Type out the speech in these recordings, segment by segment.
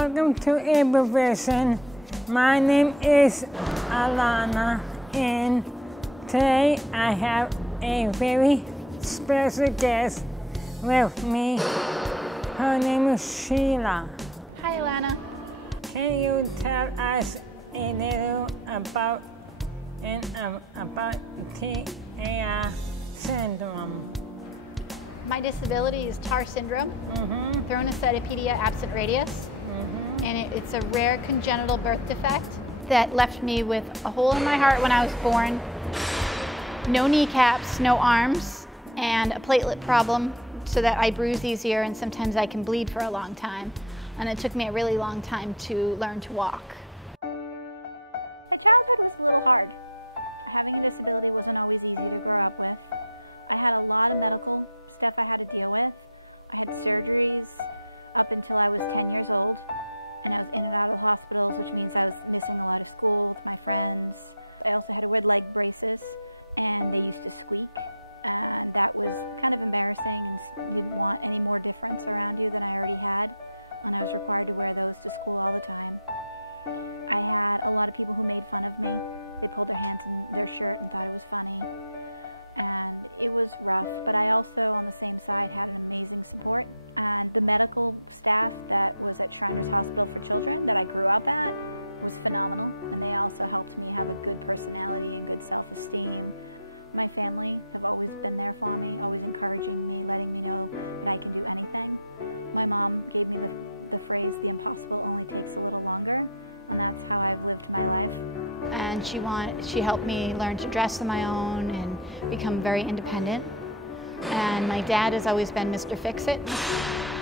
Welcome to Ablevision. My name is Alana, and today I have a very special guest with me. Her name is Sheila. Hi, Alana. Can you tell us a little about TAR syndrome? My disability is TAR syndrome, thrombocytopenia absent radius, and it's a rare congenital birth defect that left me with a hole in my heart when I was born, no kneecaps, no arms, and a platelet problem so that I bruise easier and sometimes I can bleed for a long time. And it took me a really long time to learn to walk. My childhood was a little hard. Having a disability wasn't always easy to grow up with. I had a lot of medical stuff I had to deal with. I had surgeries up until I was 10 years old, and I was in and out of hospitals, which means I was missing a lot of school with my friends. I also had to wear leg braces, and they used to squeak, and that was kind of embarrassing. So you didn't want any more difference around you than I already had when I was required to wear those to school all the time. I had a lot of people who made fun of me. They pulled their hands in their shirt and thought I was funny. And it was rough, but I also, on the same side, had amazing support. And the medical staff that was at Shriners Hospital for Children that I grew up at was phenomenal. And they also helped me have a good personality and good self-esteem. My family have always been there for me, always encouraging me, letting me know that I can do anything. My mom gave me the phrase, the impossible only takes a little longer, and that's how I've lived my life. And she helped me learn to dress on my own and become very independent. And my dad has always been Mr. Fix-It.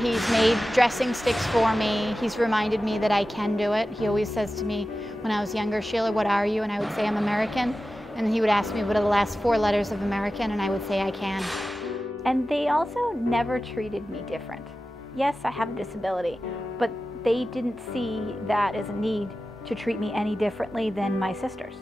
He's made dressing sticks for me. He's reminded me that I can do it. He always says to me when I was younger, Sheila, what are you? And I would say, I'm American. And he would ask me, what are the last 4 letters of American? And I would say, I can. And they also never treated me different. Yes, I have a disability, but they didn't see that as a need to treat me any differently than my sisters.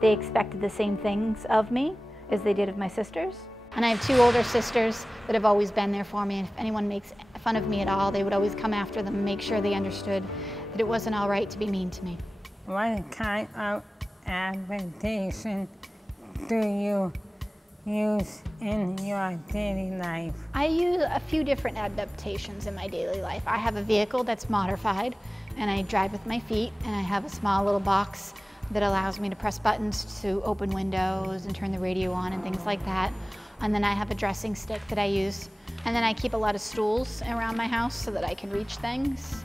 They expected the same things of me as they did of my sisters. And I have 2 older sisters that have always been there for me, and if anyone makes fun of me at all, they would always come after them and make sure they understood that it wasn't all right to be mean to me. What kind of adaptation do you use in your daily life? I use a few different adaptations in my daily life. I have a vehicle that's modified, and I drive with my feet, and I have a small little box that allows me to press buttons to open windows and turn the radio on and things like that. And then I have a dressing stick that I use. And then I keep a lot of stools around my house so that I can reach things.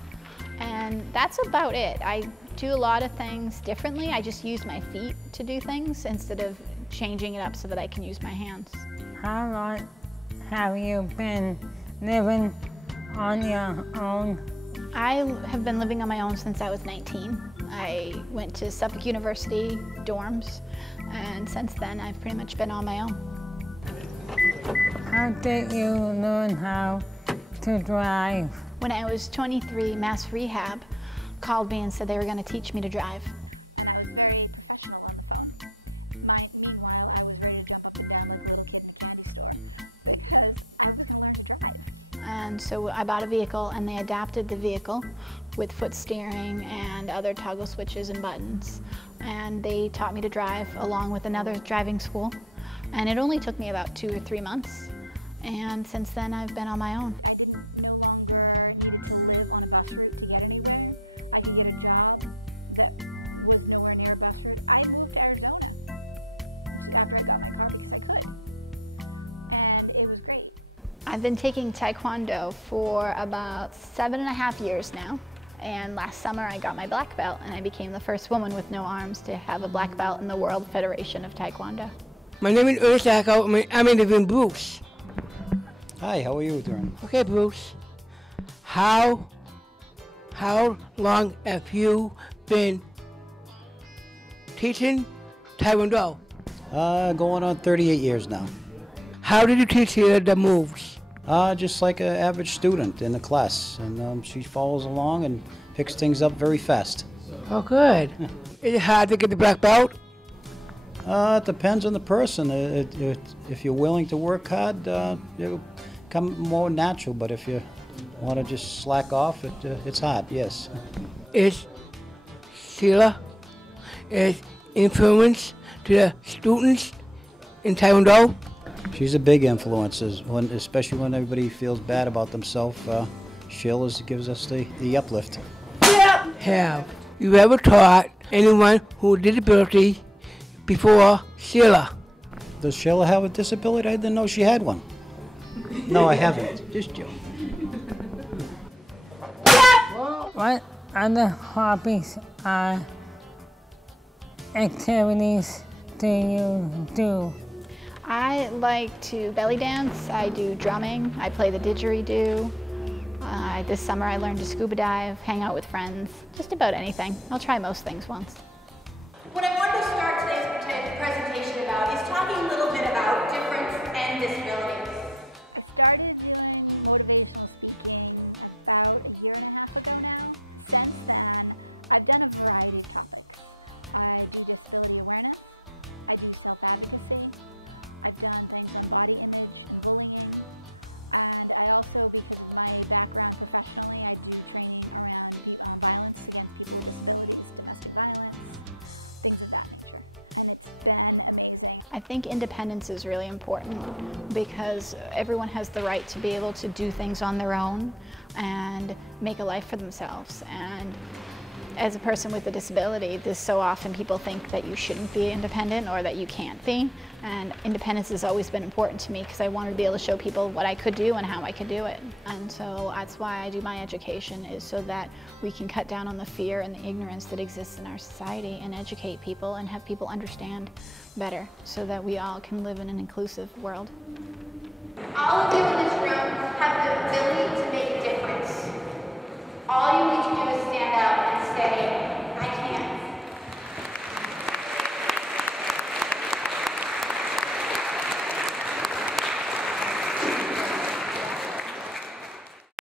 And that's about it. I do a lot of things differently. I just use my feet to do things instead of changing it up so that I can use my hands. How long have you been living on your own? I have been living on my own since I was 19. I went to Suffolk University dorms, and since then I've pretty much been on my own. How did you learn how to drive? When I was 23, Mass Rehab called me and said they were going to teach me to drive. And I was very professional on the phone. Meanwhile, I was ready to jump up and down like a little kid in a candy store because I was going to learn to drive. And so I bought a vehicle, and they adapted the vehicle with foot steering and other toggle switches and buttons. And they taught me to drive along with another driving school. And it only took me about 2 or 3 months. And since then, I've been on my own. I no longer needed to live on a bus route to get anywhere. I could get a job that was nowhere near a bus route. I moved to Arizona just after I got my car because I could. And it was great. I've been taking Taekwondo for about 7.5 years now. And last summer, I got my black belt, and I became the first woman with no arms to have a black belt in the World Federation of Taekwondo. My name is Ernest Acko. I'm interviewing Bruce. Hi, how are you doing? Okay, Bruce. How long have you been teaching Taekwondo? Going on 38 years now. How did you teach her the moves? Just like an average student in the class, and she follows along and picks things up very fast. Oh, good. Is it hard to get the black belt? It depends on the person. If you're willing to work hard, it'll come more natural. But if you're want to just slack off, it's hard, yes. Is Sheila is influence to the students in Taekwondo? She's a big influence, especially when everybody feels bad about themselves. Sheila gives us the uplift. Have you ever taught anyone with disability before Sheila? Does Sheila have a disability? I didn't know she had one. No, I haven't. Just joking. What other hobbies or activities do you do? I like to belly dance, I do drumming, I play the didgeridoo. This summer I learned to scuba dive, hang out with friends, just about anything. I'll try most things once. What I wanted to start today's presentation about is talking a little bit about difference and disabilities. I started doing motivational speaking about a year and a half ago now. Since then, I've done a variety of topics. I do disability awareness, I do self-advocacy, I've done things like body image and bullying, and I also, because of my background professionally, I do training around violence against people with disabilities, domestic violence, things of that nature, and it's been amazing. I think independence is really important because everyone has the right to be able to do things on their own and make a life for themselves. And as a person with a disability, so often people think that you shouldn't be independent or that you can't be. And independence has always been important to me because I wanted to be able to show people what I could do and how I could do it. And so that's why I do my education, is so that we can cut down on the fear and the ignorance that exists in our society and educate people and have people understand better so that we all can live in an inclusive world. All of you in this room have the ability